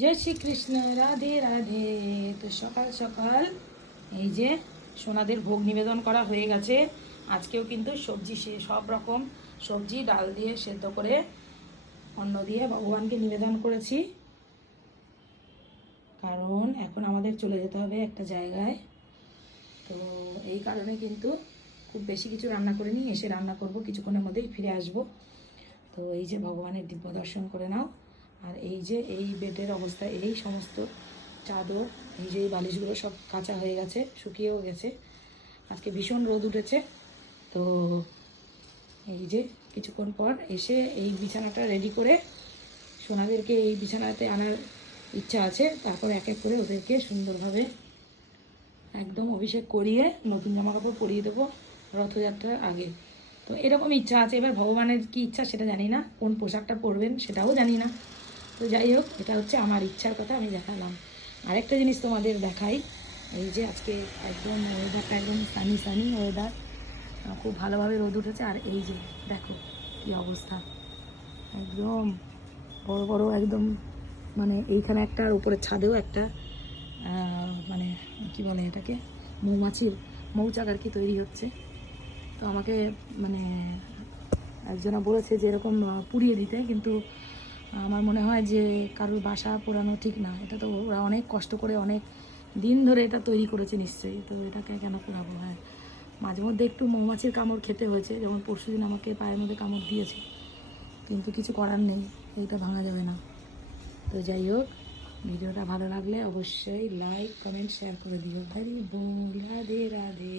জয় শ্রীকৃষ্ণ, রাধে রাধে। তো সকাল সকাল এই যে সোনাদের ভোগ নিবেদন করা হয়ে গেছে। আজকেও কিন্তু সবজি সব রকম সবজি ডাল দিয়ে সেদ্ধ করে অন্ন দিয়ে ভগবানকে নিবেদন করেছি, কারণ এখন আমাদের চলে যেতে হবে একটা জায়গায়। তো এই কারণে কিন্তু খুব বেশি কিছু রান্না করিনি, এসে রান্না করব, কিছুক্ষণের মধ্যেই ফিরে আসব। তো এই যে ভগবানের দিব্য দর্শন করে নাও। আর এই যে এই বেডের অবস্থা, এই সমস্ত চাদর, এই যে এই বালিশগুলো সব কাঁচা হয়ে গেছে, শুকিয়েও গেছে। আজকে ভীষণ রোদ উঠেছে। তো এই যে কিছুক্ষণ পর এসে এই বিছানাটা রেডি করে সোনাদেরকে এই বিছানাতে আনার ইচ্ছা আছে। তারপর এক এক করে ওদেরকে সুন্দরভাবে একদম অভিষেক করিয়ে নতুন জামা কাপড় পরিয়ে দেবো রথযাত্রার আগে। তো এরকম ইচ্ছা আছে। এবার ভগবানের কি ইচ্ছা সেটা জানি না, কোন পোশাকটা পরবেন সেটাও জানি না। তো যাই হোক, এটা হচ্ছে আমার ইচ্ছার কথা আমি দেখালাম। আরেকটা জিনিস তোমাদের দেখাই। এই যে আজকে একদম ওয়েদারটা একদম সানি সানি ওয়েদার, খুব ভালোভাবে রোদ উঠেছে। আর এই যে দেখো কি অবস্থা, একদম বড় বড় একদম, মানে এইখানে একটা আর উপরে ছাদেও একটা মানে কি বলে এটাকে, মৌমাছির মৌচাক আর কি তৈরি হচ্ছে। তো আমাকে মানে একজনা বলেছে যে এরকম পুড়িয়ে দিতে, কিন্তু আমার মনে হয় যে কারোর বাসা পোড়ানো ঠিক না। এটা তো ওরা অনেক কষ্ট করে অনেক দিন ধরে এটা তৈরি করেছে নিশ্চয়ই, তো এটাকে কেন পোড়াবো। হ্যাঁ, মাঝে মধ্যে একটু মৌমাছির কামড় খেতে হয়েছে, যেমন পরশুদিন আমাকে পায়ের মধ্যে কামড় দিয়েছে, কিন্তু কিছু করার নেই, এইটা ভাঙা যাবে না। তো যাই হোক, ভিডিওটা ভালো লাগলে অবশ্যই লাইক কমেন্ট শেয়ার করে দিও। হরি বল, রাধে রাধে।